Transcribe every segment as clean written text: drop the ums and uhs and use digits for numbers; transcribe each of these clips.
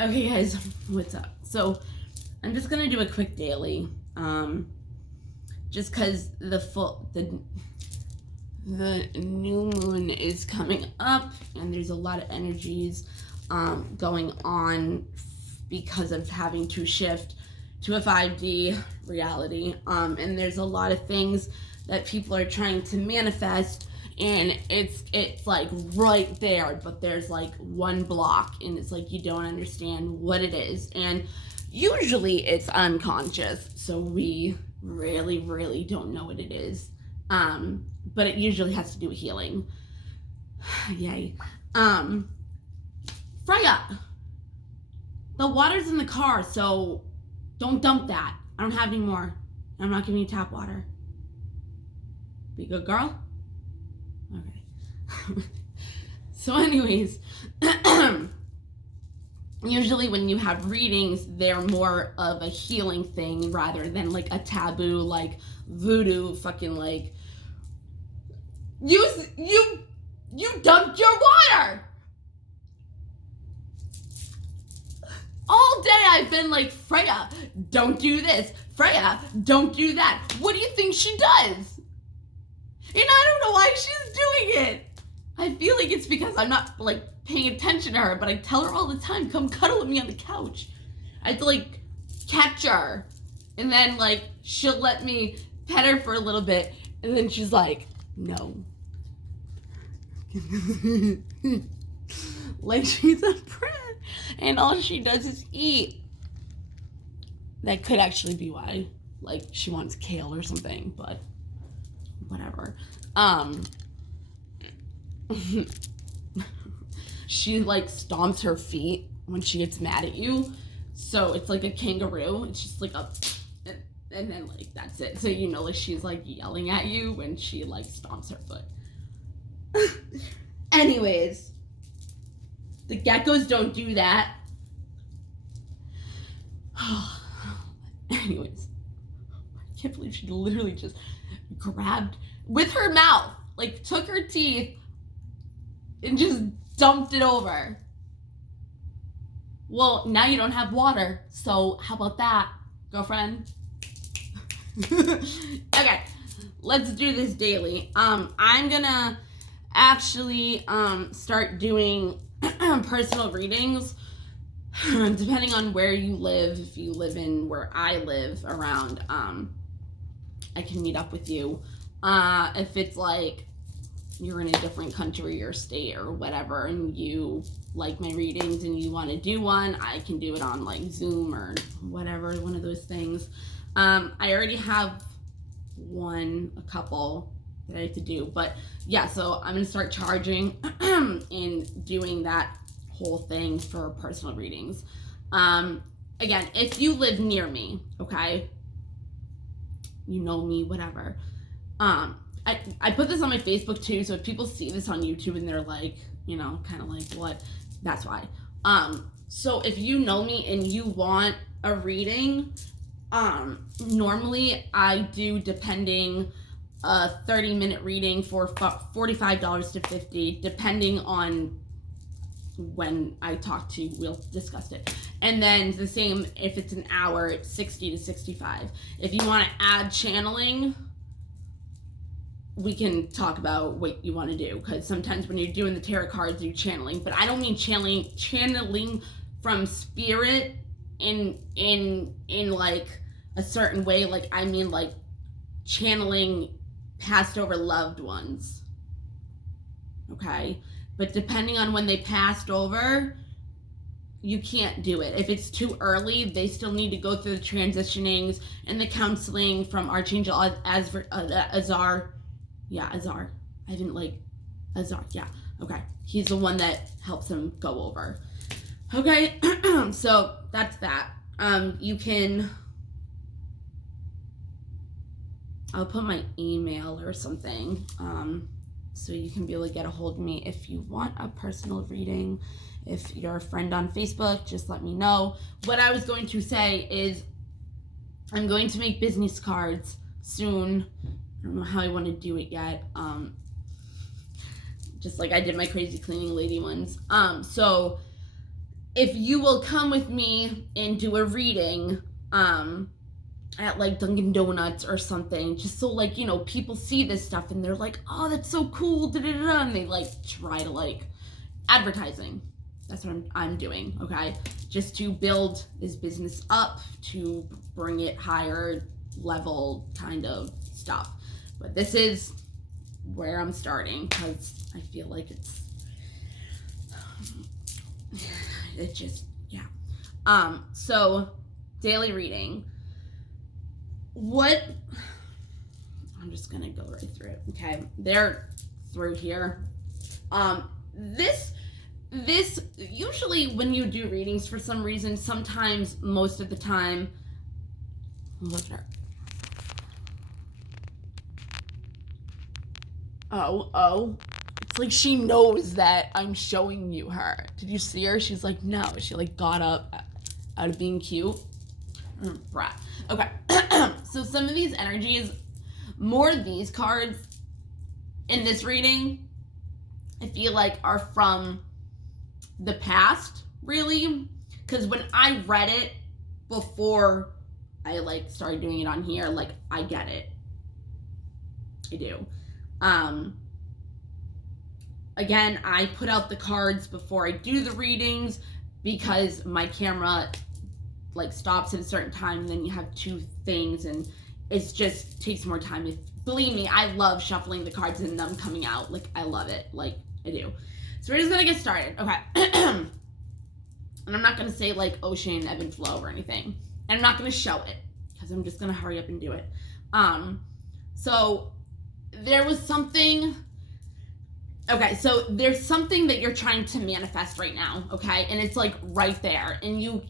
Okay, guys, what's up? So, I'm just gonna do a quick daily, just because the new moon is coming up, and there's a lot of energies, going on because of having to shift to a 5D reality, and there's a lot of things that people are trying to manifest. And it's like right there, but there's like one block, and it's like you don't understand what it is. And usually it's unconscious, so we really don't know what it is. But it usually has to do with healing. Yay. Freya, the water's in the car, so don't dump that. I don't have any more. I'm not giving you tap water. Be a good girl. Okay. So anyways, usually when you have readings, they're more of a healing thing rather than like a taboo, like voodoo fucking like you dumped your water. All day I've been like, Freya, don't do this. Freya, don't do that. What do you think she does? And I don't know why she's doing it. I feel like it's because I'm not like paying attention to her, but I tell her all the time, come cuddle with me on the couch. I have to like catch her, and then like she'll let me pet her for a little bit, and then she's like, no. Like she's a brat, and all she does is eat. That could actually be why, like she wants kale or something, but whatever. She like stomps her feet when she gets mad at you, so it's like a kangaroo. It's just like a, and then like that's it. So you know, like she's like yelling at you when she like stomps her foot. Anyways, the geckos don't do that. Anyways, I can't believe she literally just grabbed with her mouth, like took her teeth and just dumped it over. Well, now you don't have water, so how about that, girlfriend? Okay, let's do this daily. I'm gonna actually start doing personal readings depending on where you live. If you live in where I live around, I can meet up with you. If it's like you're in a different country or state or whatever, and you like my readings and you want to do one, I can do it on like Zoom or whatever, one of those things. I already have a couple that I have to do, but yeah, so I'm gonna start charging and doing that whole thing for personal readings. Again, if you live near me, okay, you know me, whatever. I put this on my Facebook too, so if people see this on YouTube and they're like, you know, kind of like, what? That's why. So if you know me and you want a reading, normally I do, depending, a 30-minute reading for $45 to $50, depending on when I talk to you, we'll discuss it. And then the same if it's an hour, it's $60 to $65. If you want to add channeling, we can talk about what you want to do, because sometimes when you're doing the tarot cards, you're channeling, but I don't mean channeling from spirit in like a certain way. Like I mean like channeling passed over loved ones. Okay? But depending on when they passed over, you can't do it. If it's too early, they still need to go through the transitionings and the counseling from Archangel Azrael. Yeah, Azar. I didn't like Azar. Yeah. Okay. He's the one that helps him go over. Okay. So that's that. You can, I'll put my email or something, so you can be able to get a hold of me if you want a personal reading. If you're a friend on Facebook, just let me know. What I was going to say is I'm going to make business cards soon. I don't know how I want to do it yet. Just like I did my crazy cleaning lady ones. So if you will come with me and do a reading at like Dunkin' Donuts or something, just so like, you know, people see this stuff and they're like, oh, that's so cool, da-da-da-da, and they like try to like advertising. That's what I'm doing, okay? Just to build this business up, to bring it higher level kind of stuff. But this is where I'm starting because I feel like it just, yeah. So daily reading. What, I'm just gonna go right through it, okay? They're through here. This usually when you do readings, for some reason, sometimes, most of the time, look at her. Oh, it's like she knows that I'm showing you her. Did you see her? She's like, no. She like got up out of being cute. Brat. Okay. So some of these energies, more of these cards in this reading, I feel like are from the past, really. Because when I read it before I like started doing it on here, like I get it. I do. Again, I put out the cards before I do the readings because my camera like stops at a certain time and then you have two things and it just takes more time. Believe me, I love shuffling the cards and them coming out. Like, I love it. Like, I do. So we're just gonna get started. Okay. And I'm not gonna say like ocean, ebb and flow or anything. And I'm not gonna show it because I'm just gonna hurry up and do it. So there was something. Okay, so there's something that you're trying to manifest right now, okay? And it's like right there. And you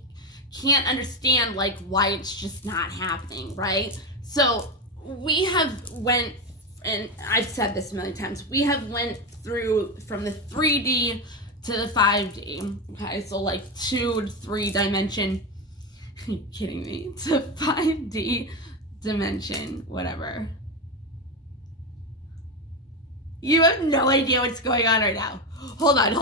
can't understand like why it's just not happening, right? So we have went, and I've said this a million times, we have went through from the 3D to the 5D, okay? So like 2 to 3 dimension, are you kidding me? To 5D dimension, whatever. You have no idea what's going on right now. Hold on.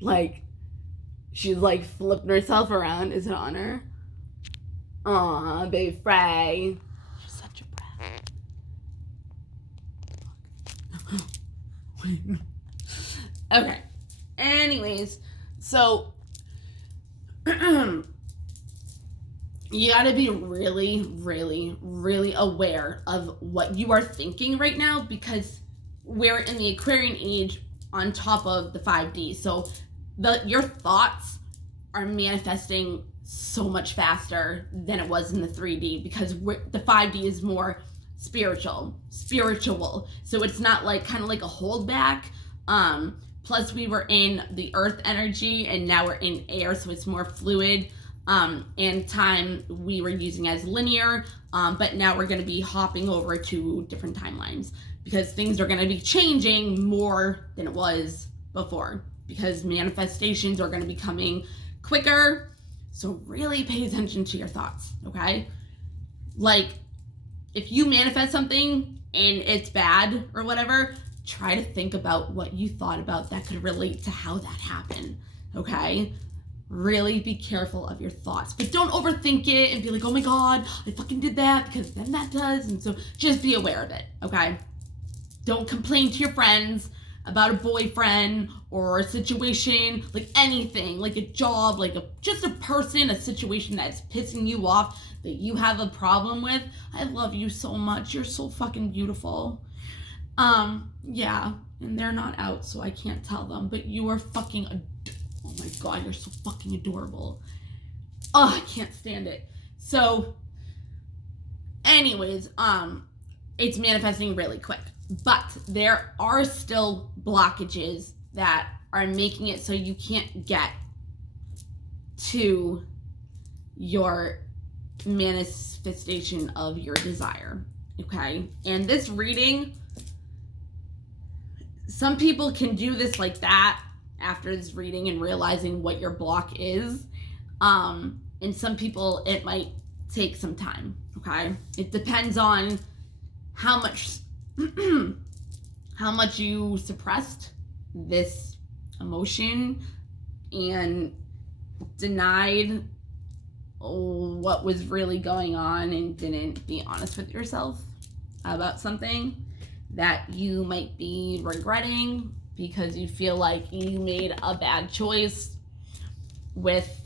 Like, she's like flipping herself around. Is it on her? Aw, baby Frey. She's such a brat. Okay. Anyways, so you gotta be really, really, really aware of what you are thinking right now because we're in the Aquarian age on top of the 5D. So your thoughts are manifesting so much faster than it was in the 3D because the 5D is more spiritual. So it's not like kind of like a holdback. Plus we were in the earth energy and now we're in air, so it's more fluid. And time we were using as linear, but now we're going to be hopping over to different timelines because things are going to be changing more than it was before because manifestations are going to be coming quicker. So really pay attention to your thoughts, okay? Like, if you manifest something and it's bad or whatever, try to think about what you thought about that could relate to how that happened, okay? Really be careful of your thoughts, but don't overthink it and be like, oh my God, I fucking did that because then that does. And so just be aware of it, okay? Don't complain to your friends about a boyfriend or a situation, like anything, like a job, like just a person, a situation that's pissing you off that you have a problem with. I love you so much. You're so fucking beautiful. Yeah, and they're not out, so I can't tell them, but you are fucking oh my God, you're so fucking adorable. Oh, I can't stand it. So, anyways, it's manifesting really quick. But there are still blockages that are making it so you can't get to your manifestation of your desire. Okay? And this reading, some people can do this like that after this reading and realizing what your block is. And some people, it might take some time, okay? It depends on how much you suppressed this emotion and denied what was really going on and didn't be honest with yourself about something that you might be regretting because you feel like you made a bad choice with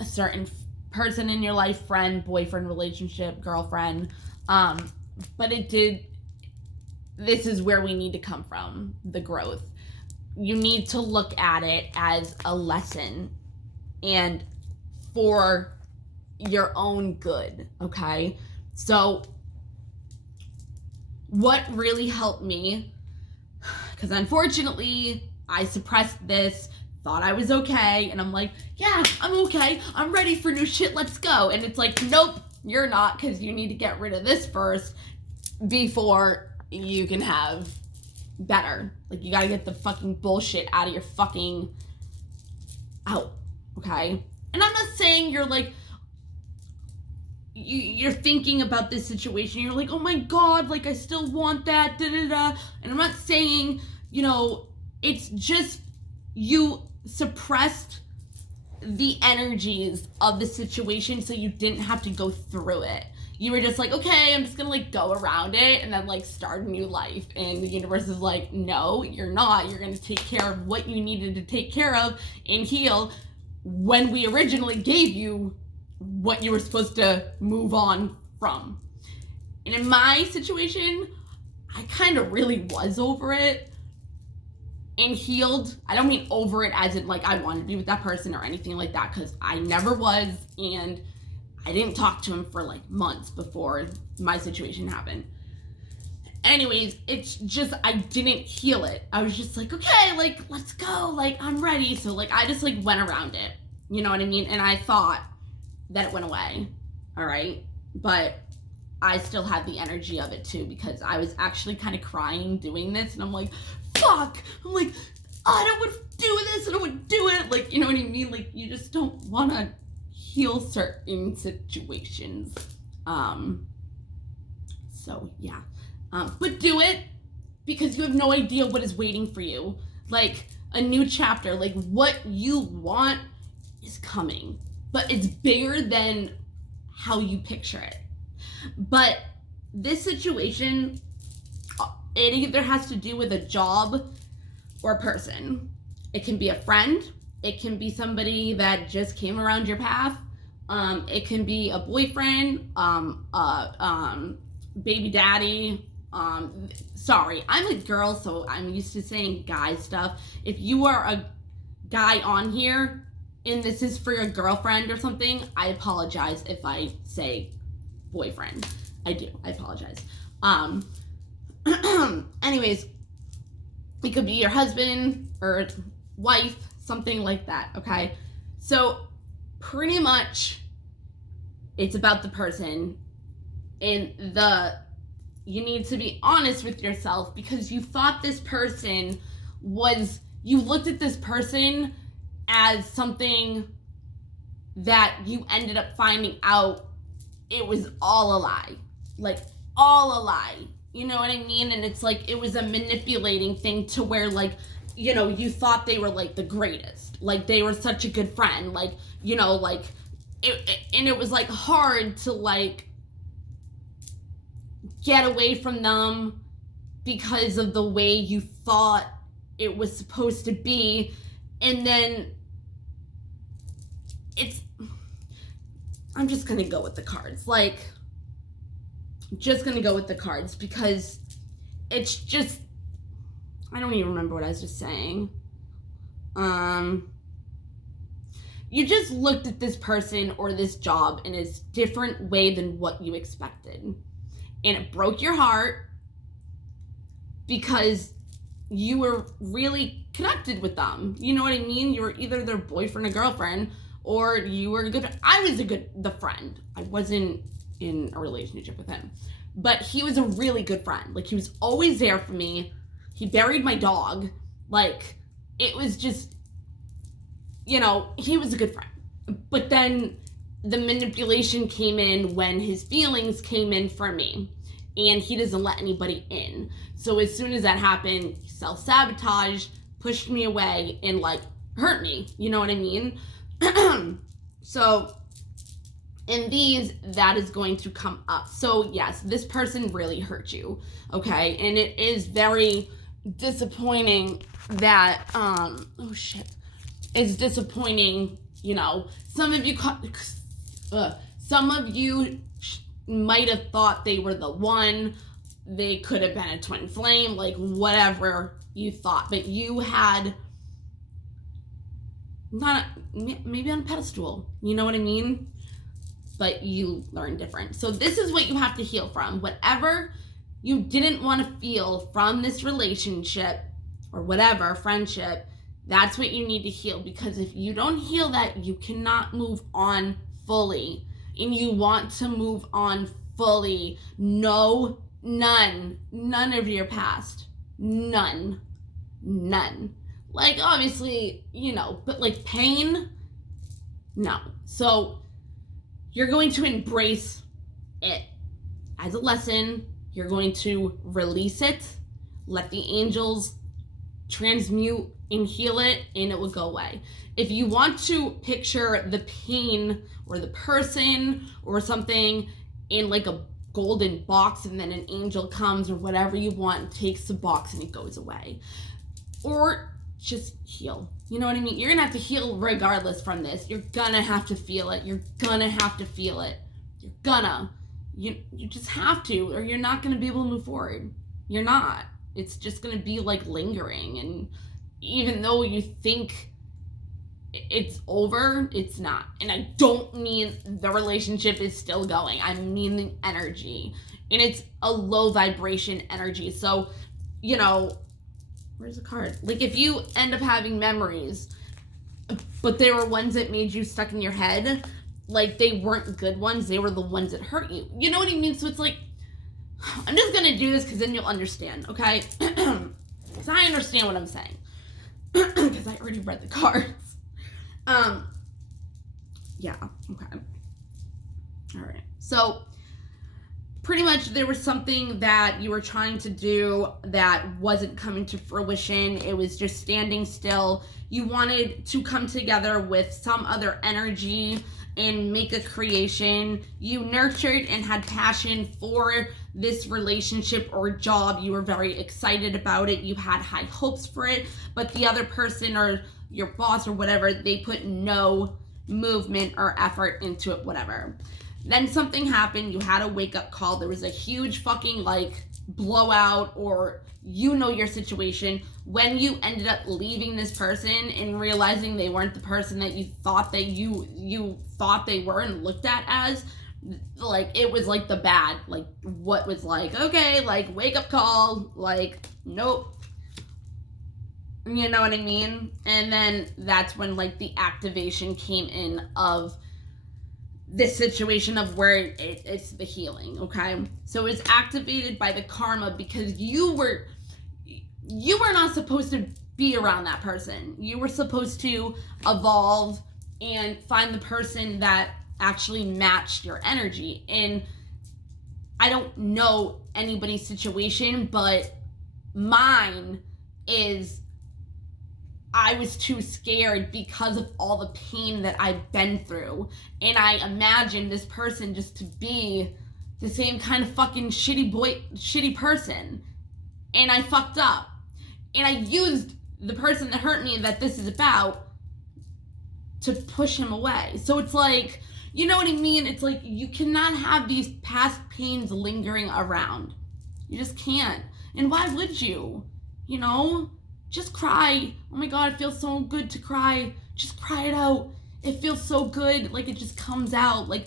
a certain person in your life, friend, boyfriend, relationship, girlfriend. But this is where we need to come from, the growth. You need to look at it as a lesson and for your own good, okay? So what really helped me, because unfortunately I suppressed this, thought I was okay, and I'm like, yeah, I'm okay, I'm ready for new shit, let's go. And it's like, nope, you're not, because you need to get rid of this first before you can have better. Like, you gotta get the fucking bullshit out of your fucking out, okay? And I'm not saying you're like, you're thinking about this situation, you're like, oh my god, like, I still want that, da-da-da. And I'm not saying, it's just you suppressed the energies of the situation so you didn't have to go through it. You were just like, okay, I'm just gonna like go around it and then like start a new life. And the universe is like, no, you're not. You're gonna take care of what you needed to take care of and heal when we originally gave you what you were supposed to move on from. And in my situation, I kind of really was over it and healed. I don't mean over it as in like I wanted to be with that person or anything like that, because I never was, and I didn't talk to him for like months before my situation happened. Anyways, it's just, I didn't heal it. I was just like, okay, like, let's go. Like, I'm ready. So like, I just like went around it. You know what I mean? And I thought that it went away. All right. But I still had the energy of it too, because I was actually kind of crying doing this. And I'm like, fuck. I'm like, I don't want to do this. I don't want to do it. Like, you know what I mean? Like, you just don't want to heal certain situations. So yeah. But do it, because you have no idea what is waiting for you. Like, a new chapter, like what you want is coming, but it's bigger than how you picture it. But this situation, it either has to do with a job or a person. It can be a friend. It can be somebody that just came around your path. It can be a boyfriend, baby daddy. Sorry, I'm a girl, so I'm used to saying guy stuff. If you are a guy on here and this is for your girlfriend or something, I apologize if I say boyfriend. I do. I apologize. Anyways, it could be your husband or wife, something like that, okay? So pretty much it's about the person, and you need to be honest with yourself, because you thought this person was, you looked at this person as something that you ended up finding out it was all a lie. Like, all a lie. You know what I mean? And it's like, it was a manipulating thing to where, like, you thought they were like the greatest. Like, they were such a good friend. Like, like, and it was like hard to like get away from them because of the way you thought it was supposed to be. And then I'm just gonna go with the cards. Like, just gonna go with the cards, because it's just, I don't even remember what I was just saying. You just looked at this person or this job in a different way than what you expected. And it broke your heart because you were really connected with them. You know what I mean? You were either their boyfriend or girlfriend, or you were I was the friend. I wasn't in a relationship with him. But he was a really good friend. Like, he was always there for me. He buried my dog. Like, it was just, he was a good friend. But then the manipulation came in when his feelings came in for me, and he doesn't let anybody in. So as soon as that happened, he self-sabotaged, pushed me away, and like hurt me. You know what I mean? So in these, that is going to come up. So yes, this person really hurt you, okay? And it is very disappointing that, oh shit. It's disappointing, you know, some of you might have thought they were the one. They could have been a twin flame, like whatever you thought, but you had not maybe on a pedestal, you know what I mean? But you learn different. So this is what you have to heal from. Whatever you didn't want to feel from this relationship or whatever, friendship, that's what you need to heal, because if you don't heal that, you cannot move on fully. And you want to move on fully. No, none of your past. None. Like, obviously, you know, but like pain, no. So you're going to embrace it as a lesson. You're going to release it, let the angels transmute and heal it, and it will go away. If you want to picture the pain or the person or something in like a golden box, and then an angel comes or whatever you want, takes the box and it goes away. Or just heal. You know what I mean? You're gonna have to heal regardless from this. You're gonna have to feel it. You're gonna have to feel it. You're gonna. You just have to, or you're not gonna be able to move forward. You're not. It's just gonna be like lingering, and even though you think it's over, it's not. And I don't mean the relationship is still going. I mean the energy. And it's a low vibration energy. So, you know, where's the card? Like, if you end up having memories, but they were ones that made you stuck in your head, like, they weren't good ones. They were the ones that hurt you. You know what I mean? So it's like, I'm just going to do this because then you'll understand, okay? Because I understand what I'm saying. Because I already read the cards. Yeah, okay. All right. So, pretty much there was something that you were trying to do that wasn't coming to fruition. It was just standing still. You wanted to come together with some other energy and make a creation. You nurtured and had passion for this relationship or job. You were very excited about it. You had high hopes for it, but the other person or your boss or whatever, they put no movement or effort into it, whatever. Then something happened. You had a wake-up call. There was a huge fucking like blowout, or you know your situation, when you ended up leaving this person and realizing they weren't the person that you thought that you thought they were and looked at as. Like, it was like the bad, like what was like, okay, like wake-up call, like nope. You know what I mean? And then that's when like the activation came in of this situation of where it's the healing, okay? So it's activated by the karma because you were not supposed to be around that person. You were supposed to evolve and find the person that actually matched your energy. And I don't know anybody's situation, but mine is, I was too scared because of all the pain that I've been through. And I imagined this person just to be the same kind of fucking shitty person. And I fucked up. And I used the person that hurt me that this is about to push him away. So it's like, you know what I mean? It's like, you cannot have these past pains lingering around. You just can't. And why would you? You know? Just cry. Oh my God, it feels so good to cry. Just cry it out. It feels so good. Like, it just comes out. Like,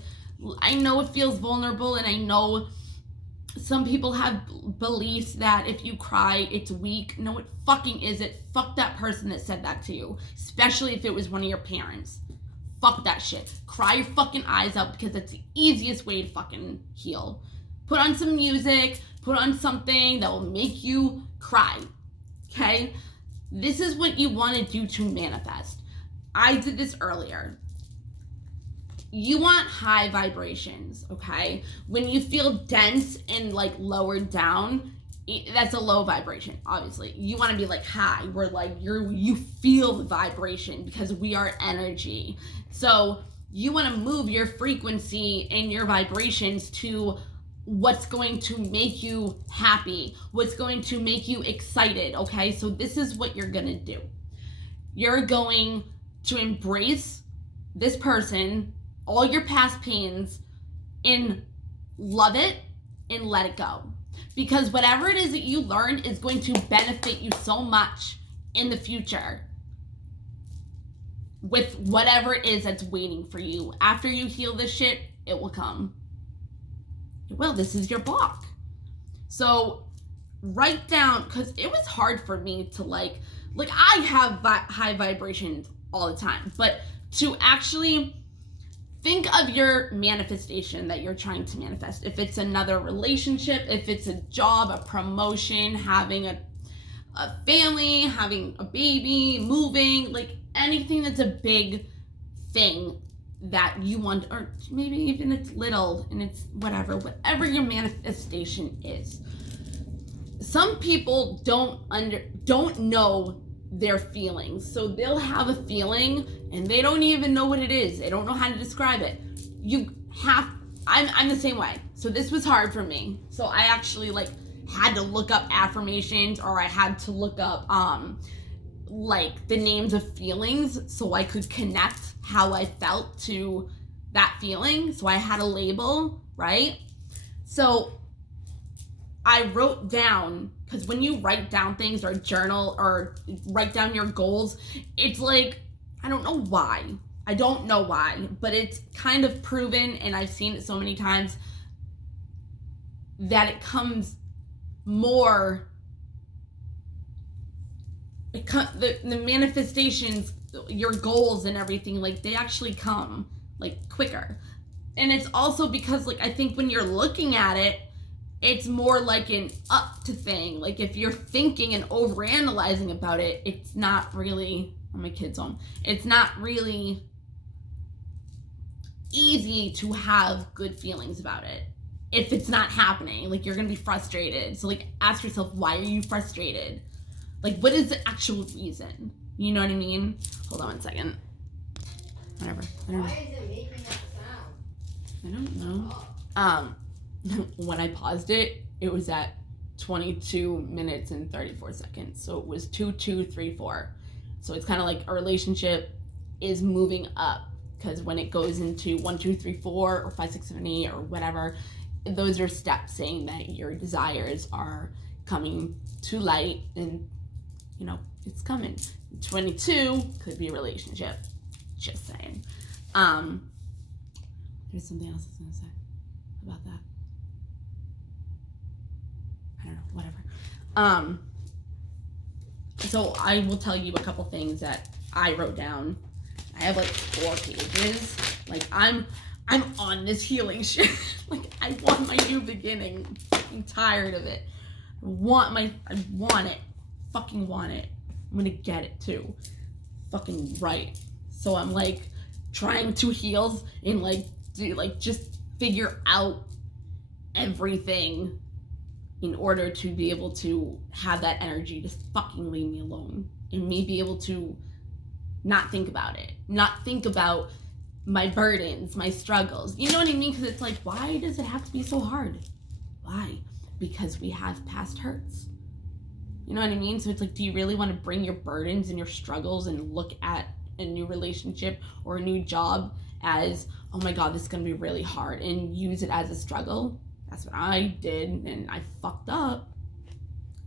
I know it feels vulnerable, and I know some people have beliefs that if you cry, it's weak. No, it fucking isn't. Fuck that person that said that to you. Especially if it was one of your parents. Fuck that shit. Cry your fucking eyes out, because that's the easiest way to fucking heal. Put on some music. Put on something that will make you cry. Okay? This is what you want to do to manifest. I did this earlier. You want high vibrations, okay? When you feel dense and like lowered down, that's a low vibration. Obviously you want to be like high, where like you feel the vibration, because we are energy. So you want to move your frequency and your vibrations to what's going to make you happy, what's going to make you excited. Okay, so this is what you're gonna do. You're going to embrace this person, all your past pains, and love it and let it go. Because whatever it is that you learn is going to benefit you so much in the future with whatever it is that's waiting for you. After you heal this shit, it will come. It will. This is your block. So write down, because it was hard for me to like I have high vibrations all the time, but to actually think of your manifestation that you're trying to manifest. If it's another relationship, if it's a job, a promotion, having a family, having a baby, moving, like anything that's a big thing that you want, or maybe even it's little and it's whatever your manifestation is. Some people don't know their feelings, so they'll have a feeling and they don't even know what it is. They don't know how to describe it. I'm the same way. So this was hard for me. So I actually like had to look up affirmations, or I had to look up like the names of feelings so I could connect how I felt to that feeling. So I had a label, right? So I wrote down, because when you write down things or journal or write down your goals, it's like, I don't know why, but it's kind of proven, and I've seen it so many times, that it comes more, the manifestations, your goals and everything, like they actually come like quicker. And it's also because like I think when you're looking at it, it's more like an up to thing. Like if you're thinking and overanalyzing about it, it's not really, my kid's home, it's not really easy to have good feelings about it. If it's not happening, like you're gonna be frustrated. So like ask yourself, why are you frustrated? Like what is the actual reason? You know what I mean? Hold on 1 second. Whatever. I don't know. Why is it making that sound? I don't know. When I paused it, it was at 22 minutes and 34 seconds. So it was 2, 2, 3, 4. So it's kind of like a relationship is moving up, because when it goes into 1, 2, 3, 4 or 5, 6, 7, 8 or whatever, those are steps saying that your desires are coming to light, and you know it's coming. 22 could be a relationship. Just saying. There's something else I was gonna say about that. I don't know, whatever. So I will tell you a couple things that I wrote down. I have like 4 pages. Like I'm on this healing shit. Like I want my new beginning. I'm tired of it. I want it. Fucking want it. I'm gonna get it too. Fucking right. So I'm like trying to heal and like do like just figure out everything in order to be able to have that energy just fucking leave me alone, and me be able to not think about it, not think about my burdens, my struggles. You know what I mean? Because it's like, why does it have to be so hard? Why? Because we have past hurts. You know what I mean? So it's like, do you really want to bring your burdens and your struggles and look at a new relationship or a new job as, oh my God, this is going to be really hard, and use it as a struggle? That's what I did, and I fucked up.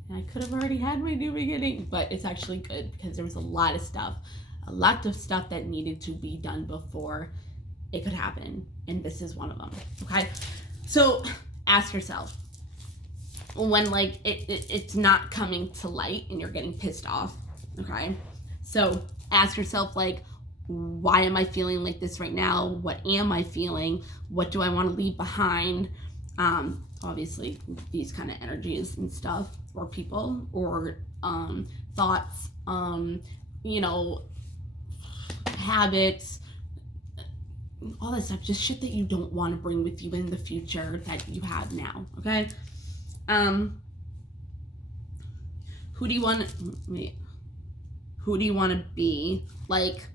And I could have already had my new beginning, but it's actually good because there was a lot of stuff that needed to be done before it could happen, and this is one of them. Okay, so ask yourself, when like it's not coming to light and you're getting pissed off, okay, so ask yourself, like, why am I feeling like this right now? What am I feeling? What do I want to leave behind? Obviously these kind of energies and stuff, or people, or thoughts, you know, habits, all that stuff, just shit that you don't want to bring with you in the future that you have now. Okay, who do you want to be? Like,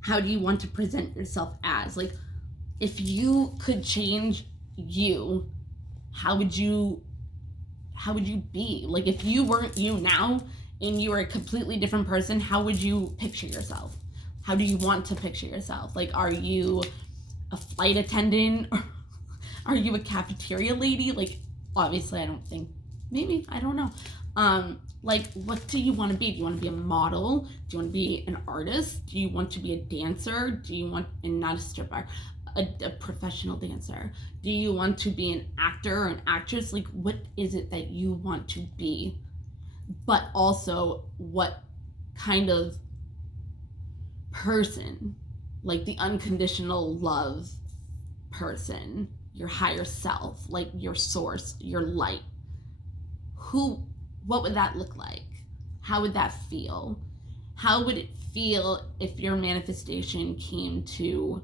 how do you want to present yourself as? Like, if you could change you, how would you be? Like, if you weren't you now and you were a completely different person, how would you picture yourself? How do you want to picture yourself? Like, are you a flight attendant? Or are you a cafeteria lady? Like, obviously, I don't think, maybe, I don't know. Like, what do you want to be? Do you want to be a model? Do you want to be an artist? Do you want to be a dancer? Do you want, and not a stripper, a professional dancer? Do you want to be an actor or an actress? Like, what is it that you want to be? But also, what kind of person, like the unconditional love person, your higher self, like your source, your light, what would that look like? How would that feel? How would it feel if your manifestation came to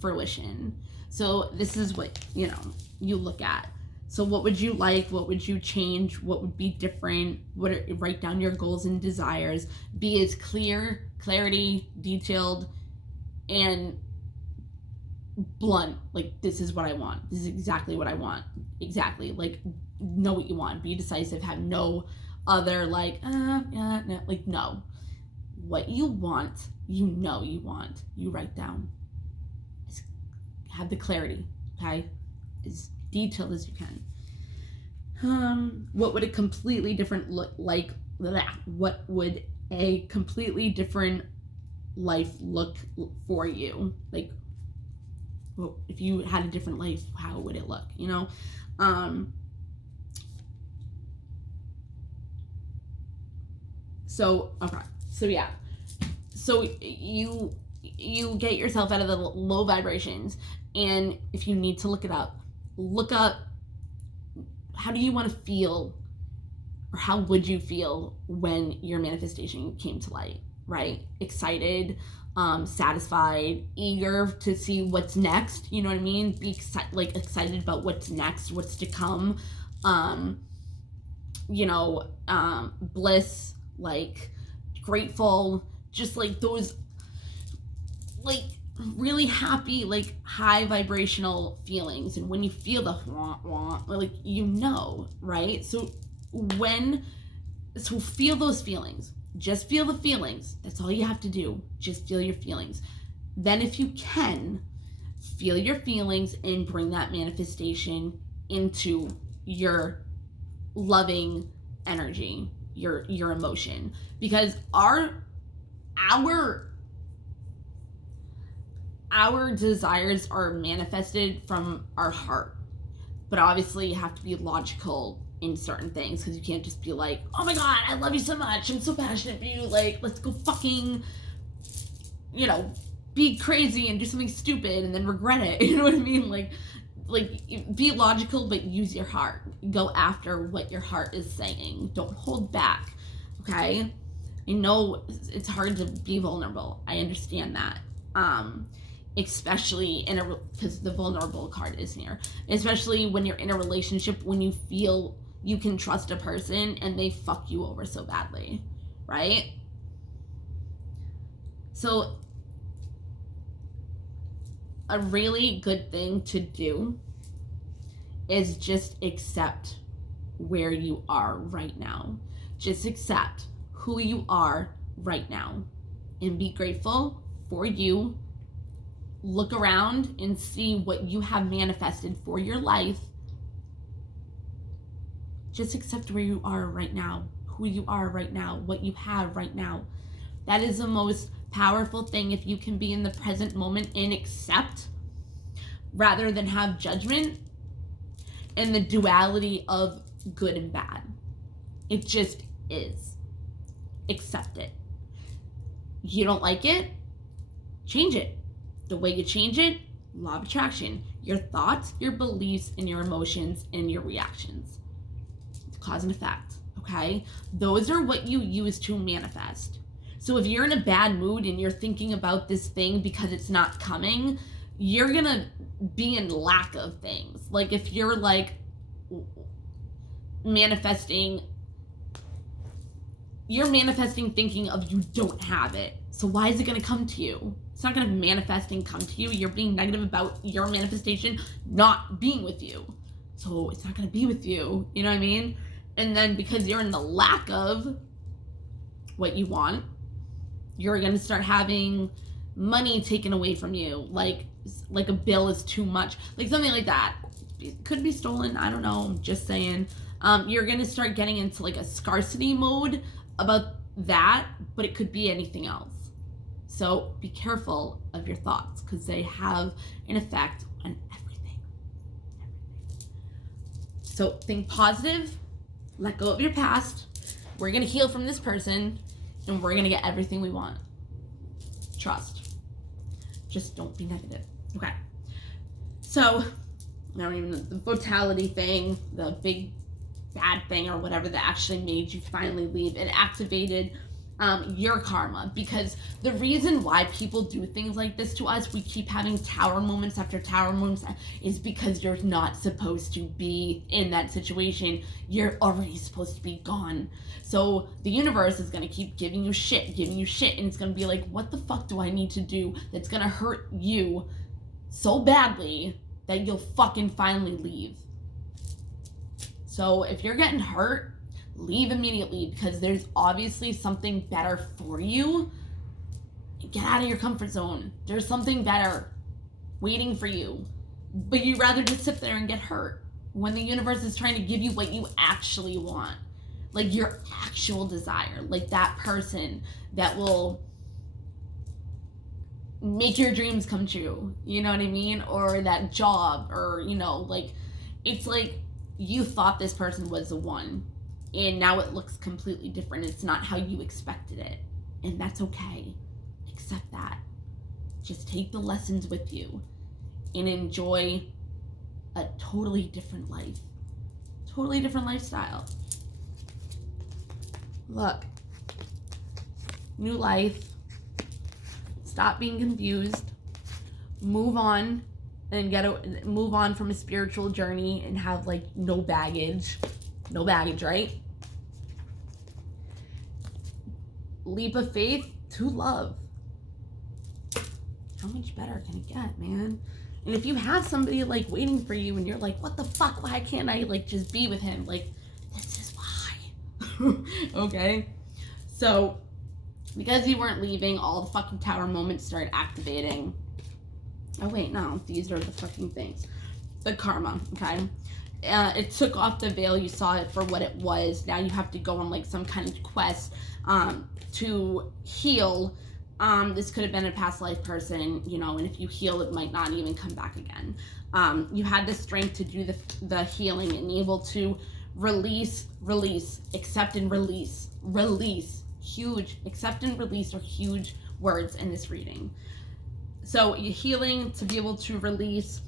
fruition? So this is what, you look at. So what would you like? What would you change? What would be different? Write down your goals and desires. Be as clarity, detailed, and blunt. Like, this is what I want. This is exactly what I want. Exactly. Like, know what you want. Be decisive. Have no other, like, yeah, no. Like, no. What you want, you want. You write down. Have the clarity, okay? As detailed as you can. What would a completely different look like? What would a completely different life look for you? Like, well, if you had a different life, how would it look? So yeah. So you get yourself out of the low vibrations, and if you need to look up how do you want to feel, or how would you feel when your manifestation came to light, right? Excited, satisfied, eager to see what's next, you know what I mean? Be excited about what's next, what's to come, bliss, like grateful, just like those, like really happy, like high vibrational feelings. And when you feel the wah, like, right? So feel those feelings. Just feel the feelings. That's all you have to do. Just feel your feelings. Then, if you can, feel your feelings and bring that manifestation into your loving energy, your emotion. Because our desires are manifested from our heart. But obviously, you have to be logical in certain things, because you can't just be like, oh my god, I love you so much, I'm so passionate for you, like, let's go fucking, be crazy and do something stupid and then regret it. You know what I mean? Like be logical, but use your heart. Go after what your heart is saying. Don't hold back. Okay? I know it's hard to be vulnerable. I understand that. Especially because the vulnerable card is here. Especially when you're in a relationship, when you feel you can trust a person and they fuck you over so badly, right? So a really good thing to do is just accept where you are right now. Just accept who you are right now and be grateful for you. Look around and see what you have manifested for your life. Just accept where you are right now, who you are right now, what you have right now. That is the most powerful thing. If you can be in the present moment and accept, rather than have judgment and the duality of good and bad. It just is. Accept it. You don't like it? Change it. The way you change it, law of attraction. Your thoughts, your beliefs, and your emotions, and your reactions. Cause and effect, okay? Those are what you use to manifest. So if you're in a bad mood and you're thinking about this thing because it's not coming, you're gonna be in lack of things. Like if you're like manifesting you're manifesting thinking of you don't have it. So why is it going to come to you? It's not going to manifest and come to you. You're being negative about your manifestation not being with you. So it's not going to be with you. You know what I mean? And then because you're in the lack of what you want, you're going to start having money taken away from you. Like a bill is too much. Like something like that. It could be stolen. I don't know. I'm just saying. You're going to start getting into like a scarcity mode about that, but it could be anything else. So be careful of your thoughts because they have an effect on everything. So think positive, let go of your past. We're going to heal from this person and we're going to get everything we want. Trust. Just don't be negative. Okay. So, I don't even know, the fatality thing, the big bad thing or whatever that actually made you finally leave, it activated your karma, because the reason why people do things like this to us, we keep having tower moments after tower moments, is because you're not supposed to be in that situation. You're already supposed to be gone. So the universe is going to keep giving you shit, and it's going to be like, what the fuck do I need to do that's going to hurt you so badly that you'll fucking finally leave? So if you're getting hurt, leave immediately, because there's obviously something better for you. Get out of your comfort zone. There's something better waiting for you. But you'd rather just sit there and get hurt when the universe is trying to give you what you actually want. Like your actual desire. Like that person that will make your dreams come true. You know what I mean? Or that job, or, you know, like, it's like you thought this person was the one, and now it looks completely different. It's not how you expected it. And that's okay. Accept that. Just take the lessons with you and enjoy a totally different life. Totally different lifestyle. Look. New life. Stop being confused. Move on and move on from a spiritual journey and have like no baggage. No baggage, right? Leap of faith to love. How much better can it get, man? And if you have somebody like waiting for you and you're like, what the fuck, why can't I like just be with him? Like, this is why. Okay? So, because you weren't leaving, all the fucking tower moments started activating. Oh wait, no, these are the fucking things. The karma, okay? It took off the veil. You saw it for what it was. Now you have to go on like some kind of quest to heal. This could have been a past life person, you know, and if you heal, it might not even come back again. You had the strength to do the healing and able to release, accept and release. Huge. Accept and release are huge words in this reading. So you're healing to be able to release.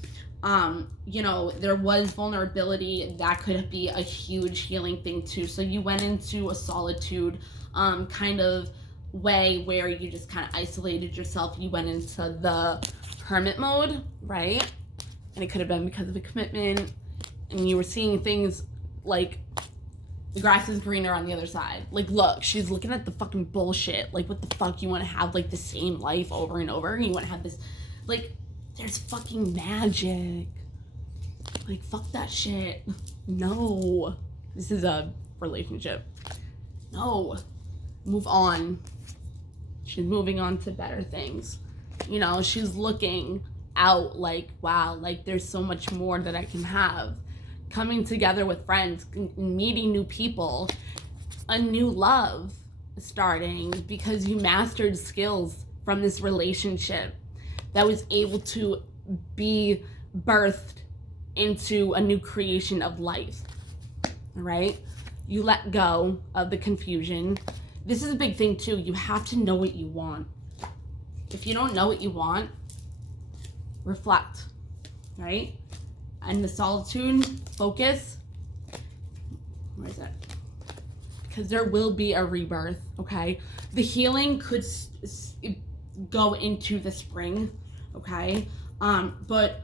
You know, there was vulnerability. That could be a huge healing thing too. So you went into a solitude kind of way where you just kind of isolated yourself. You went into the hermit mode, right? And it could have been because of a commitment, and you were seeing things like the grass is greener on the other side. Like, look, she's looking at the fucking bullshit. Like, what the fuck? You want to have like the same life over and over? You want to have this, like, there's fucking magic. Like, fuck that shit. No. This is a relationship. No. Move on. She's moving on to better things. You know, she's looking out like, wow, like there's so much more that I can have. Coming together with friends, meeting new people, a new love starting because you mastered skills from this relationship that was able to be birthed into a new creation of life. All right? You let go of the confusion. This is a big thing too. You have to know what you want. If you don't know what you want, reflect, right? And the solitude, focus. Where is it? Because there will be a rebirth, okay? The healing could go into the spring, okay? But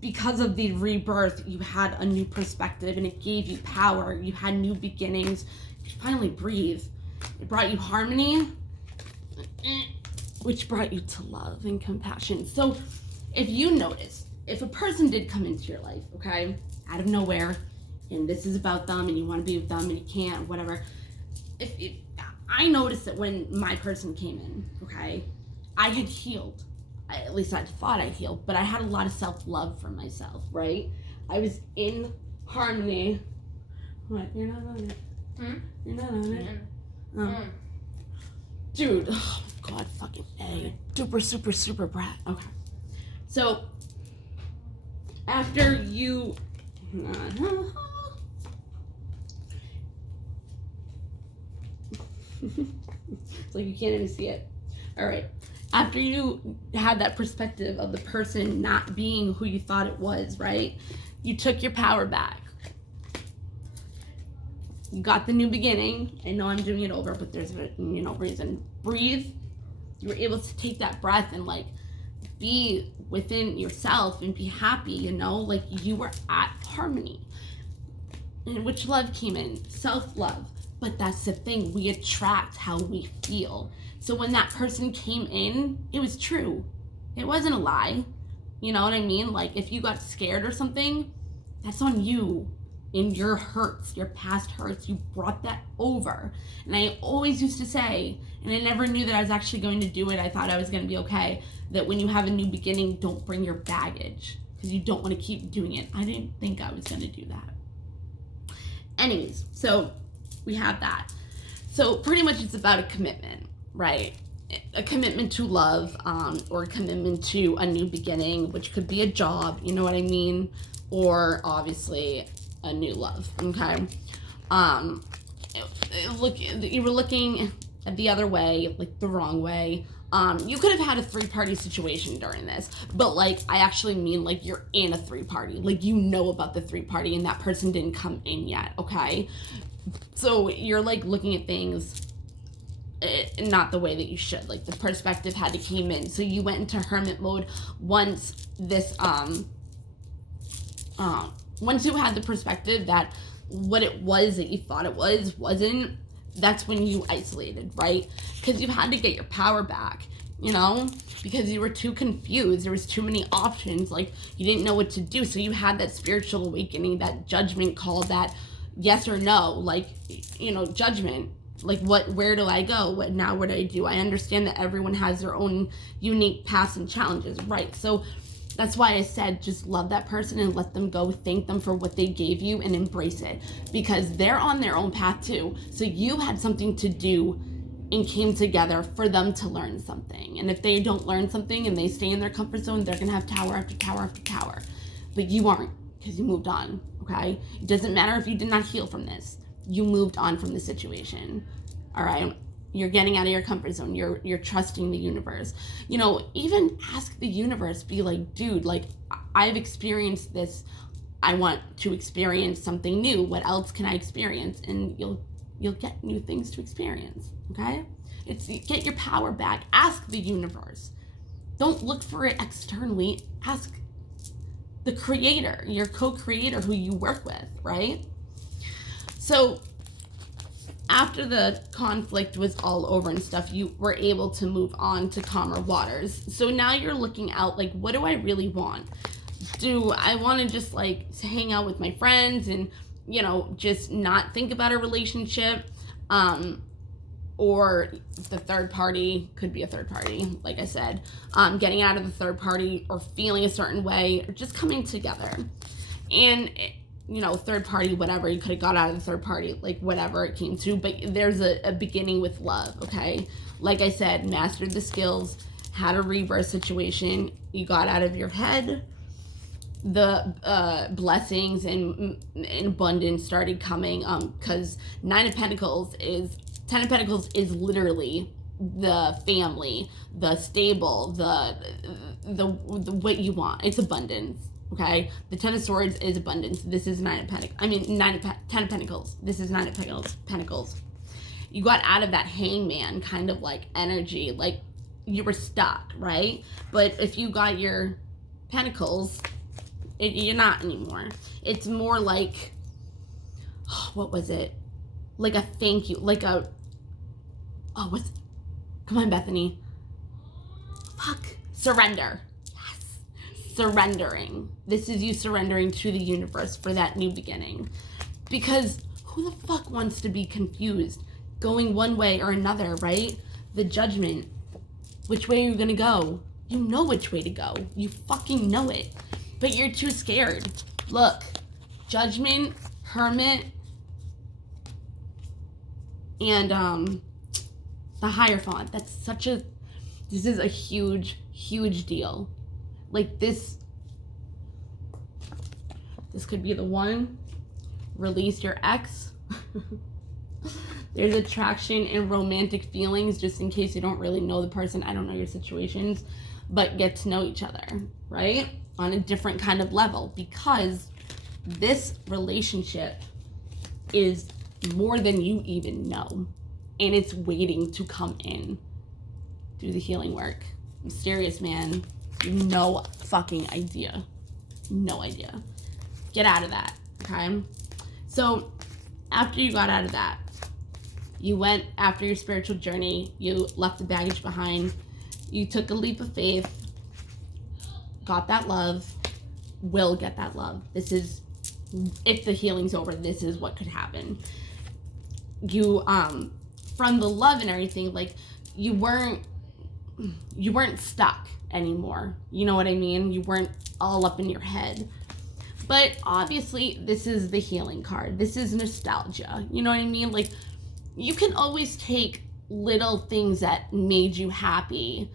because of the rebirth, you had a new perspective and it gave you power. You had new beginnings. You finally breathe. It brought you harmony, which brought you to love and compassion. So if you notice, if a person did come into your life, okay, out of nowhere, and this is about them, and you want to be with them, and you can't, whatever. If I noticed that when my person came in, okay, I had healed. At least I thought I healed, but I had a lot of self-love for myself, right? I was in harmony. What? You're not on it. You're not on it. Oh. Dude, oh God, fucking A. Super brat. Okay. So, after you... It's like you can't even see it. Alright. After you had that perspective of the person not being who you thought it was, right? You took your power back. You got the new beginning. I know I'm doing it over, but there's a reason. Breathe. You were able to take that breath and like be within yourself and be happy, like you were at harmony. And which love came in? Self-love. But that's the thing, we attract how we feel. So when that person came in, it was true. It wasn't a lie. You know what I mean? Like if you got scared or something, that's on you. In your hurts, your past hurts, you brought that over. And I always used to say, and I never knew that I was actually going to do it, I thought I was going to be okay, that when you have a new beginning, don't bring your baggage, because you don't want to keep doing it. I didn't think I was going to do that. Anyways, so we have that. So pretty much it's about a commitment, right? A commitment to love, or a commitment to a new beginning, which could be a job, you know what I mean? Or obviously a new love, okay? You were looking at the other way, like the wrong way. You could have had a 3-party situation during this, but like I actually mean like you're in a 3-party, like you know about the 3-party and that person didn't come in yet, okay? So you're like looking at things not the way that you should. Like the perspective had to came in, so you went into hermit mode once this once you had the perspective that what it was that you thought it wasn't, that's when you isolated, right? Because you had to get your power back, because you were too confused. There was too many options. Like you didn't know what to do. So you had that spiritual awakening, that judgment call, that yes or no, like, judgment. Like where do I go? What do I do? I understand that everyone has their own unique paths and challenges, right? So that's why I said just love that person and let them go. Thank them for what they gave you and embrace it, because they're on their own path too. So you had something to do and came together for them to learn something. And if they don't learn something and they stay in their comfort zone, they're gonna have tower after tower after tower. But you aren't, because you moved on, okay? It doesn't matter if you did not heal from this. You moved on from the situation, all right? You're getting out of your comfort zone. You're trusting the universe. Even ask the universe, be like, dude, like I've experienced this. I want to experience something new. What else can I experience? And you'll get new things to experience, okay? It's get your power back. Ask the universe. Don't look for it externally. Ask the creator, your co-creator who you work with, right? So after the conflict was all over and stuff, you were able to move on to calmer waters. So now you're looking out, like, what do I really want? Do I want to just, like, hang out with my friends and, just not think about a relationship? Or the third party, could be a third party, like I said. Getting out of the third party or feeling a certain way or just coming together. And third party, whatever, you could have got out of the third party, like whatever it came to, but there's a beginning with love, okay? Like I said, mastered the skills, had a rebirth situation, you got out of your head, the blessings and abundance started coming, because 10 of Pentacles is literally the family, the stable, the what you want. It's abundance. Okay, the 10 of Swords is abundance. This is 10 of Pentacles. This is 9 of Pentacles. You got out of that hangman kind of like energy, like you were stuck, right? But if you got your Pentacles, you're not anymore. It's more like, what was it? Like a thank you, like a Come on, Bethany. Fuck. Surrender. Yes. Surrendering. This is you surrendering to the universe for that new beginning. Because who the fuck wants to be confused? Going one way or another, right? The judgment. Which way are you gonna go? You know which way to go. You fucking know it. But you're too scared. Look. Judgment, Hermit, and the Hierophant. This is a huge, huge deal. Like this could be the one. Release your ex. There's attraction and romantic feelings, just in case you don't really know the person. I don't know your situations, but get to know each other, right? On a different kind of level, because this relationship is more than you even know, and it's waiting to come in through the healing work. Mysterious man, no fucking idea. No idea. Get out of that, okay? So after you got out of that, you went after your spiritual journey, you left the baggage behind, you took a leap of faith, got that love, will get that love. This is, if the healing's over, this is what could happen. You, from the love and everything, like, you weren't stuck anymore. You know what I mean? You weren't all up in your head. But obviously, this is the healing card. This is nostalgia. You know what I mean? Like, you can always take little things that made you happy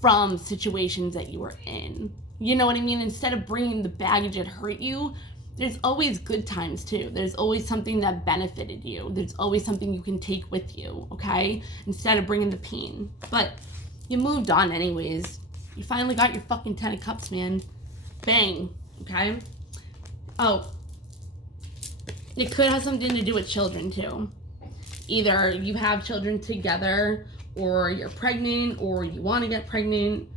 from situations that you were in. You know what I mean? Instead of bringing the baggage that hurt you, there's always good times too. There's always something that benefited you. There's always something you can take with you, okay? Instead of bringing the pain. But you moved on anyways. You finally got your fucking 10 of Cups, man. Bang, okay? Oh, it could have something to do with children too. Either you have children together, or you're pregnant, or you want to get pregnant.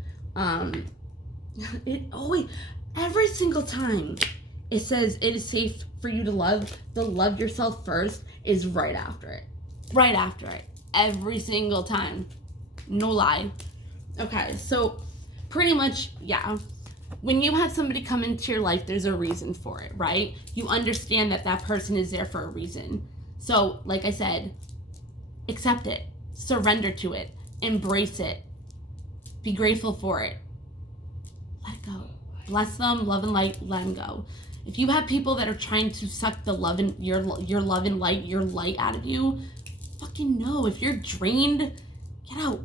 It always, every single time it says it is safe for you to love yourself first is right after it. Right after it. Every single time. No lie. Okay, so pretty much, yeah. When you have somebody come into your life, there's a reason for it, right? You understand that that person is there for a reason. So, like I said, accept it. Surrender to it. Embrace it. Be grateful for it. Let it go. Bless them, love and light, let them go. If you have people that are trying to suck the love and your love and light, your light out of you, fucking no. If you're drained, get out.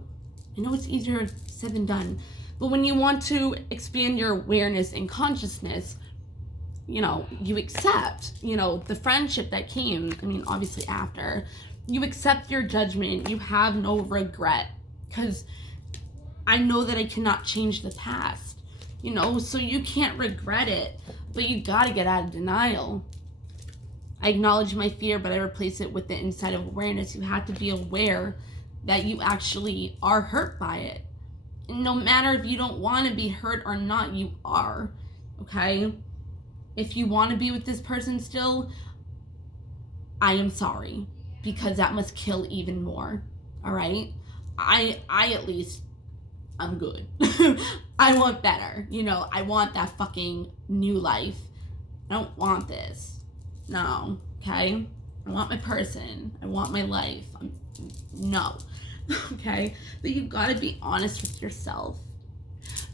I know it's easier said than done. But when you want to expand your awareness and consciousness, you know, you accept, you know, the friendship that came, I mean, obviously after. You accept your judgment. You have no regret. Because I know that I cannot change the past, you know, so you can't regret it. But you gotta get out of denial. I acknowledge my fear, but I replace it with the inside of awareness. You have to be aware that you actually are hurt by it. And no matter if you don't want to be hurt or not, you are, okay? If you want to be with this person still, I am sorry, because that must kill even more, all right? I at least, I'm good. I want better, you know? I want that fucking new life. I don't want this. No, okay? I want my person. I want my life. No. Okay? But you've got to be honest with yourself.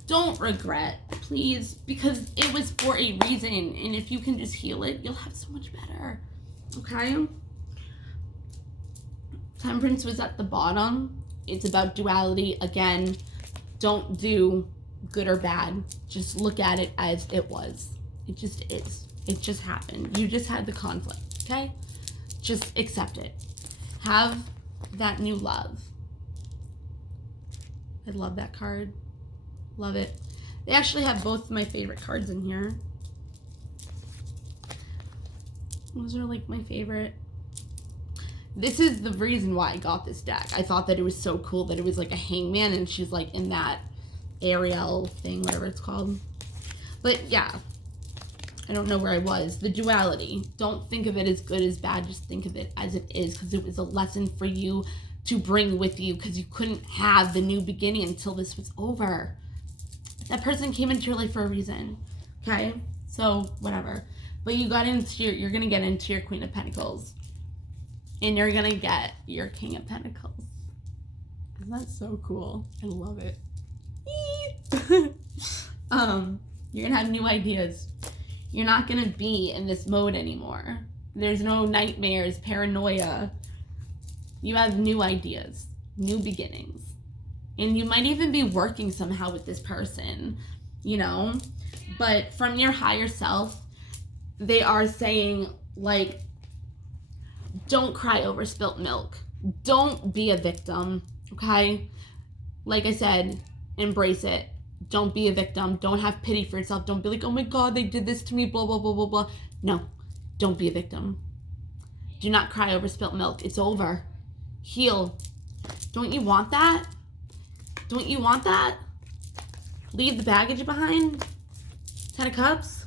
Don't regret, please, because it was for a reason, and if you can just heal it, you'll have so much better. Okay? Temperance was at the bottom. It's about duality. Again, don't do good or bad. Just look at it as it was. It just is. It just happened. You just had the conflict, okay? Just accept it. Have that new love. I love that card. Love it. They actually have both of my favorite cards in here. Those are like my favorite. This is the reason why I got this deck. I thought that it was so cool that it was like a hangman and she's like in that Ariel thing, whatever it's called. But yeah, I don't know where I was. The duality. Don't think of it as good as bad. Just think of it as it is, because it was a lesson for you to bring with you because you couldn't have the new beginning until this was over. That person came into your life for a reason, okay? So, whatever. But you're going to get into your Queen of Pentacles. And you're going to get your King of Pentacles. Isn't that so cool? I love it. You're going to have new ideas. You're not going to be in this mode anymore. There's no nightmares, paranoia. You have new ideas, new beginnings. And you might even be working somehow with this person, you know? But from your higher self, they are saying, like, don't cry over spilt milk. Don't be a victim, okay? Like I said, embrace it. Don't be a victim. Don't have pity for yourself. Don't be like, oh my God, they did this to me, blah, blah, blah, blah, blah. No, don't be a victim. Do not cry over spilt milk. It's over. Heal. Don't you want that? Don't you want that? Leave the baggage behind? 10 of Cups?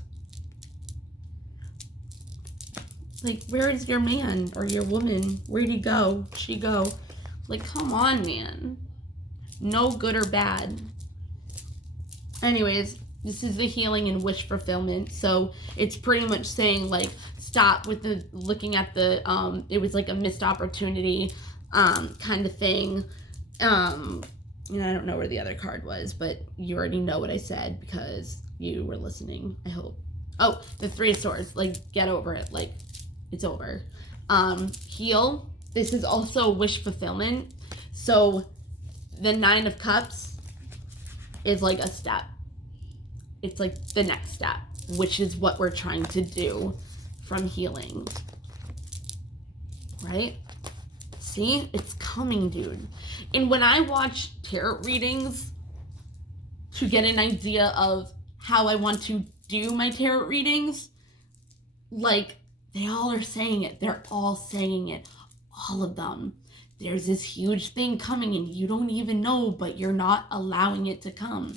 Like, where is your man or your woman? Where'd he go? She go? Like, come on, man. No good or bad. Anyways, this is the healing and wish fulfillment. So it's pretty much saying, like, stop with the looking at the, it was like a missed opportunity kind of thing. You know, I don't know where the other card was, but you already know what I said because you were listening, I hope. Oh, the Three of Swords. Like, get over it. Like, it's over. Heal. This is also wish fulfillment. So the Nine of Cups is like a step. It's like the next step, which is what we're trying to do from healing. Right? See? It's coming, dude. And when I watch tarot readings to get an idea of how I want to do my tarot readings, like, they all are saying it. They're all saying it. All of them. There's this huge thing coming and you don't even know, but you're not allowing it to come.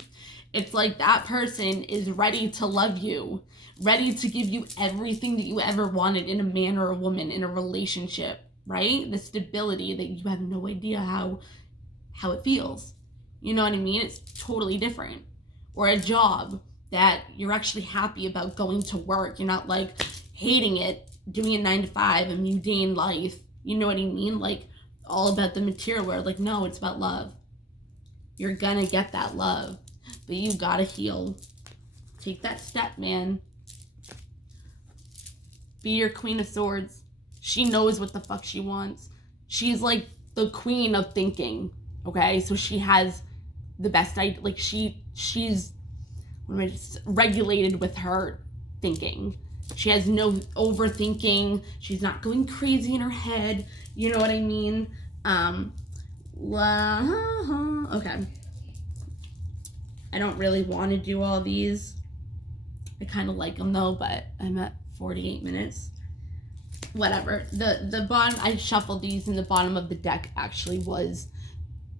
It's like that person is ready to love you, ready to give you everything that you ever wanted in a man or a woman, in a relationship, right? The stability that you have no idea how it feels. You know what I mean? It's totally different. Or a job that you're actually happy about going to work. You're not like hating it, doing a 9 to 5, a mundane life. You know what I mean? Like, all about the material world. Like, no, it's about love. You're gonna get that love, but you gotta heal. Take that step, man. Be your Queen of Swords. She knows what the fuck she wants. She's like the queen of thinking, okay? So she has the best idea. Like, she's regulated with her thinking. She has no overthinking. She's not going crazy in her head. You know what I mean? Okay. I don't really want to do all these. I kind of like them though, but I'm at 48 minutes. Whatever. The bottom, I shuffled these, and the bottom of the deck actually was,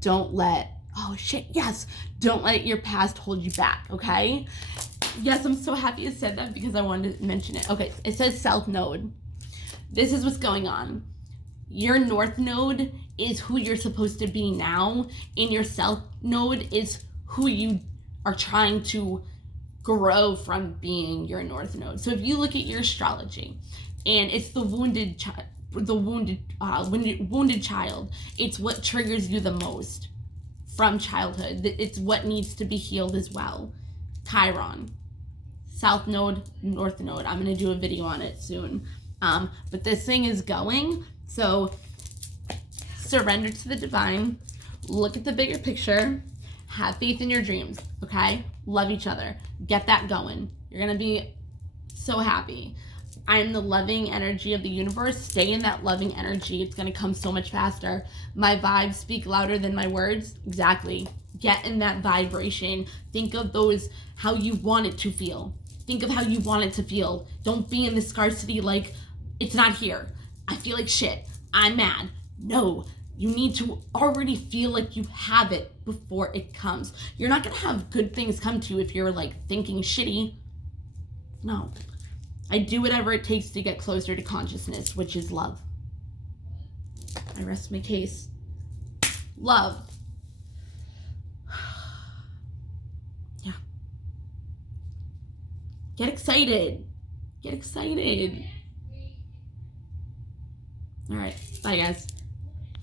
don't let, oh shit, yes, don't let your past hold you back, okay? Yes, I'm so happy you said that because I wanted to mention it. Okay, it says South Node. This is what's going on. Your North Node is who you're supposed to be now, and your South Node is who you are trying to grow from being your North Node. So if you look at your astrology, and it's the wounded child, it's what triggers you the most from childhood. It's what needs to be healed as well. Chiron. South Node, North Node. I'm going to do a video on it soon. But this thing is going. So surrender to the divine. Look at the bigger picture. Have faith in your dreams. Okay? Love each other. Get that going. You're going to be so happy. I'm the loving energy of the universe. Stay in that loving energy. It's going to come so much faster. My vibes speak louder than my words. Exactly. Get in that vibration. Think of those, how you want it to feel. Think of how you want it to feel. Don't be in the scarcity like, it's not here. I feel like shit. I'm mad. No, you need to already feel like you have it before it comes. You're not going to have good things come to you if you're like thinking shitty. No. I do whatever it takes to get closer to consciousness, which is love. I rest my case. love. Yeah. Get excited. Get excited. All right. Bye, guys.